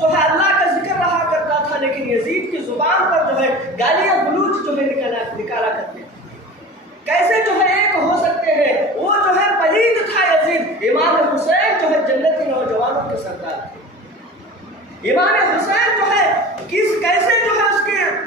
جو ہے اللہ کا ذکر رہا کرتا تھا، لیکن یزید کی زبان پر جو ہے گالیاں گلوچ جو ہے نکالا کرتے تھے۔ کیسے جو ہے ایک ہو سکتے ہیں؟ وہ جو ہے پلید تھا یزید، امام حسین جو ہے جنتی نوجوانوں کے سردار تھے۔ امام حسین جو ہے کیسے جو ہے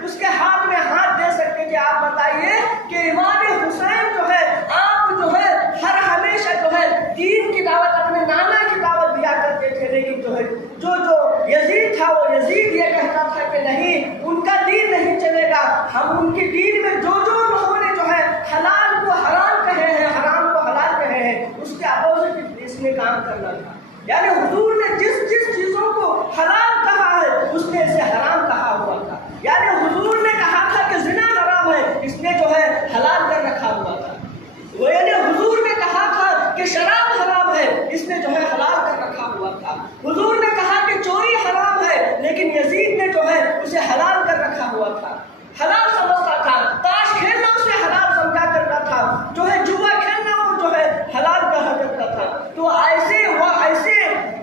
اس کے ہاتھ میں ہاتھ دے سکتے تھے؟ آپ بتائیے کہ امام حسین جو ہے آپ جو ہے ہر ہمیشہ جو ہے دین کی دعوت، اپنے نانا کی دعوت دیا کرتے تھے، لیکن جو ہے جو یزید تھا وہ یزید یہ کہتا تھا کہ نہیں، ان کا دین نہیں چلے گا، ہم ان کے دین میں جو لوگوں نے جو ہے حلال کو حرام کہے ہیں، حرام کو حلال کہے ہیں، اس کے اپوزٹ اس میں کام کرنا تھا۔ یعنی حضور نے جس چیزوں کو حلال کہا ہے اس نے اسے حرام کہا ہوا تھا۔ یعنی حضور نے کہا تھا کہ زنا حرام ہے، اس نے جو ہے حلال کر رکھا ہوا تھا۔ وہ یعنی حضور نے کہا تھا کہ شراب حرام ہے، اس نے جو ہے حلال کر رکھا ہوا تھا۔ حضور نے کہا کہ چوری حرام ہے، لیکن یزید نے جو ہے اسے حلال کر رکھا ہوا تھا، حلال سمجھتا تھا۔ تاش کھیلنا اسے حلال سمجھا کرتا تھا، جو ہے جوا کھیلنا وہ جو ہے حلال کہا کرتا تھا۔ تو ایسے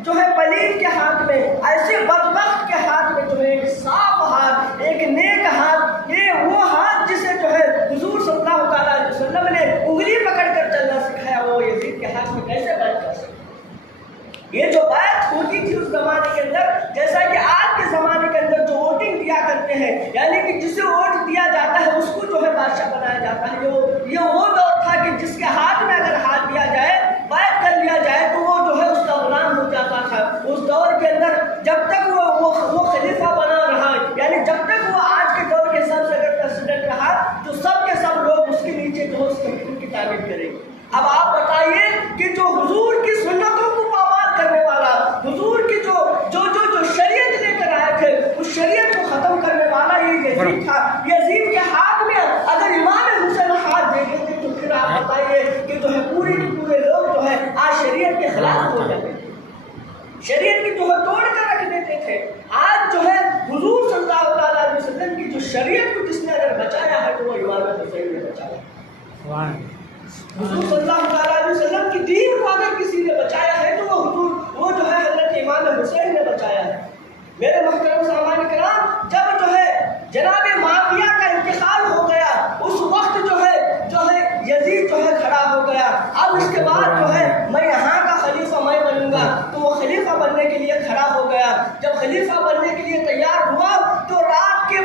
جو ہے پلید کے ہاتھ میں، ایسے بدبخت کے ہاتھ میں جو ہے ایک صاف ہاتھ، ایک نیک ہاتھ، یہ وہ ہاتھ جسے جو ہے حضور صلی اللہ علیہ وسلم نے انگلی پکڑ کر چلنا سکھایا، وہ یزید کے ہاتھ میں کیسے بیعت کر سکتے؟ یہ جو بیعت ہوتی تھی اس زمانے کے اندر، جیسا کہ آج کے زمانے کے اندر جو ووٹنگ دیا کرتے ہیں، یعنی کہ جسے ووٹ دیا جاتا ہے اس کو جو ہے بادشاہ بنایا جاتا ہے، یہ وہ دور تھا کہ جس کے ہاتھ میں اگر ہاتھ دیا جائے، بیعت کر لیا جائے تو وہ جو ہے اس کا غلام ہو جاتا تھا۔ اس دور کے اندر جب تک وہ خلیفہ بنا رہا، یعنی جب تک وہ آج کے دور کے سب سے اگر پریزیڈنٹ رہا تو سب کے سب لوگ اس کے نیچے جو اس کی تعمیر کریں گے۔ اب آپ بتائیے کہ جو حضور کی سنتوں کو پامال کرنے والا، حضور کی جو شریعت لے کر آئے تھے، اس شریعت کو ختم کرنے والا یہ یزید تھا۔ یزید کے ہاتھ میں اگر امام حسین ہاتھ دے دیتے تو پھر آپ بتائیے کہ جو ہے پورے کے پورے لوگ جو ہے آج شریعت کے خلاف ہو جاتے تھے، شریعت کی جو ہے توڑ کر رکھ دیتے تھے۔ آج جو ہے حضور صلی اللہ علیہ وسلم کی جو شریعت کو جس نے اگر بچایا ہے تو وہ امام حسین نے بچایا۔ حضور صلی اللہ علیہ وسلم کی دین کو اگر کسی نے بچایا ہے تو وہ جو ہے حضرت امام حسین نے بچایا ہے۔ میرے محترم سامعین کرام، جب جو ہے جناب معاویہ کا انتقال ہو گیا، اس وقت جو ہے یزید جو ہے کھڑا ہو گیا، اب اس کے بعد جو ہے میں یہاں کا خلیفہ میں بنوں گا، تو وہ خلیفہ بننے کے لیے کھڑا ہو گیا۔ جب خلیفہ بننے کے لیے تیار ہوا تو رات کے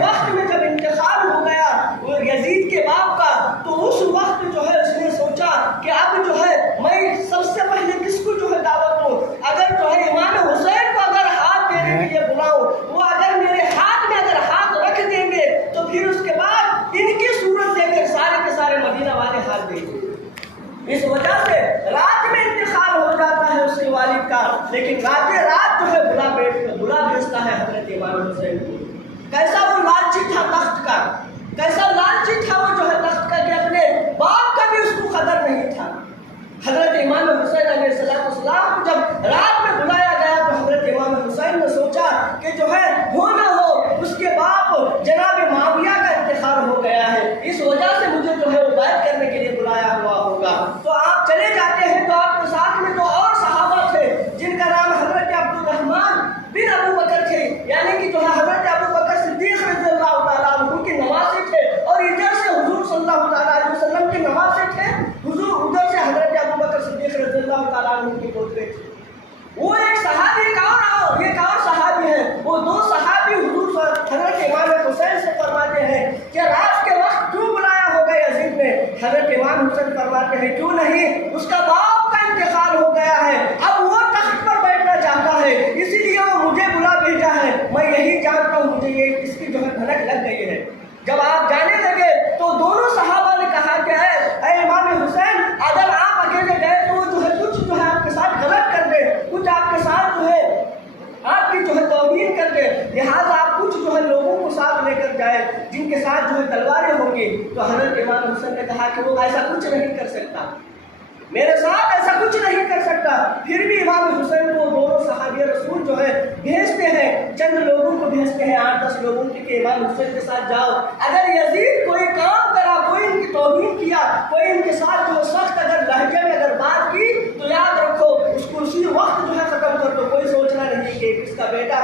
وقت میں جب انتقال ہو گیا وہ یزید کے باپ کا، تو اس وقت جو ہے اس نے سوچا کہ اب جو ہے میں سب سے پہلے کس کو جو ہے دعوت دوں؟ اگر جو ہے امام حسین کو اگر ہاتھ دینے کے لیے بلاؤں، وہ اگر میرے ہاتھ میں اگر ہاتھ رکھ دیں گے تو پھر اس کے بعد ان کی صورت دے کر سارے کے سارے مدینہ والے ہاتھ دیں گے۔ اس وجہ سے رات میں انتقال ہو جاتا ہے اس کے والد کا، لیکن رات جو ہے بلا بھیجتا ہے حضرت امام حسین کو۔ کیسا وہ لالچی تھا تخت کا، کیسا لالچی تھا وہ جو ہے تخت کا، کہ اپنے باپ کا بھی اس کو قدر نہیں تھا۔ حضرت امام حسین علیہ السلام کو جب رات میں بلایا گیا تو حضرت امام حسین نے سوچا کہ جو ہے ہو نہ ہو اس کے باپ جناب معاویہ کا انتقال ہو گیا ہے، اس وجہ سے مجھے جو ہے وہ بیعت کرنے کے لیے بلایا ہوا ہوگا۔ تو آپ چلے جاتے ہیں تو آپ کے ساتھ میں تو اور صحابہ تھے جن کا نام حضرت عبدالرحمن بن ابو بکر تھے، یعنی کہ جو ہے حضرت ابو بکر صدیق رضی اللہ تعالیٰ عنہ کے نواسے تھے، اور ادھر سے حضور صلی اللہ علیہ وسلم کے نواسے تھے، ادھر سے حضرت ابو بکر صدیق رضی اللہ تعالیٰ عنہ کے پوترے تھے۔ وہ ایک صحابی ایک اور صحابی ہے، وہ دو صحابی حضور حضرت امام حسین سے فرماتے ہیں کہ رات کے وقت کیوں بلایا ہوگا یزید نے؟ حضرت امام حسین فرماتے ہیں کیوں نہیں، اس کا باپ کا انتقال ہو گیا ہے، اب وہ تخت پر بیٹھنا چاہتا ہے، اسی لیے وہ مجھے بلا بھیجا ہے، میں یہی جانتا ہوں، مجھے یہ اس کی جو ہے بھنک لگ گئی ہے۔ جب آپ جانے لگے تو دونوں صحابہ نے کہا کہ اے امام حسین، اگر آپ اکیلے گئے تو وہ جو ہے کچھ جو ہے آپ کے ساتھ غلط کر دے، کچھ آپ کے ساتھ جو ہے آپ کی جو ہے توہین کر دے، لہٰذا آپ کچھ جو ہے لوگوں کو ساتھ لے کر جائے جن کے ساتھ جو ہے تلواریں ہوں گی۔ تو حضرت امام حسین نے کہا کہ وہ ایسا کچھ نہیں کر سکتا، میرے ساتھ ایسا کچھ نہیں کر سکتا۔ پھر بھی امام حسین کو دونوں صحابی رسول جو ہے بھیجتے ہیں، چند لوگوں کو بھیجتے ہیں، 8-10 لوگوں کے امام حسین کے ساتھ جاؤ، اگر یزید کوئی کام کرا، کوئی ان کی توہین کیا، کوئی ان کے ساتھ جو سخت اگر لہجے میں اگر بات کی تو یاد رکھو اس کو اسی وقت جو ہے ختم کر دو، کوئی سوچنا نہیں کہ کس کا بیٹا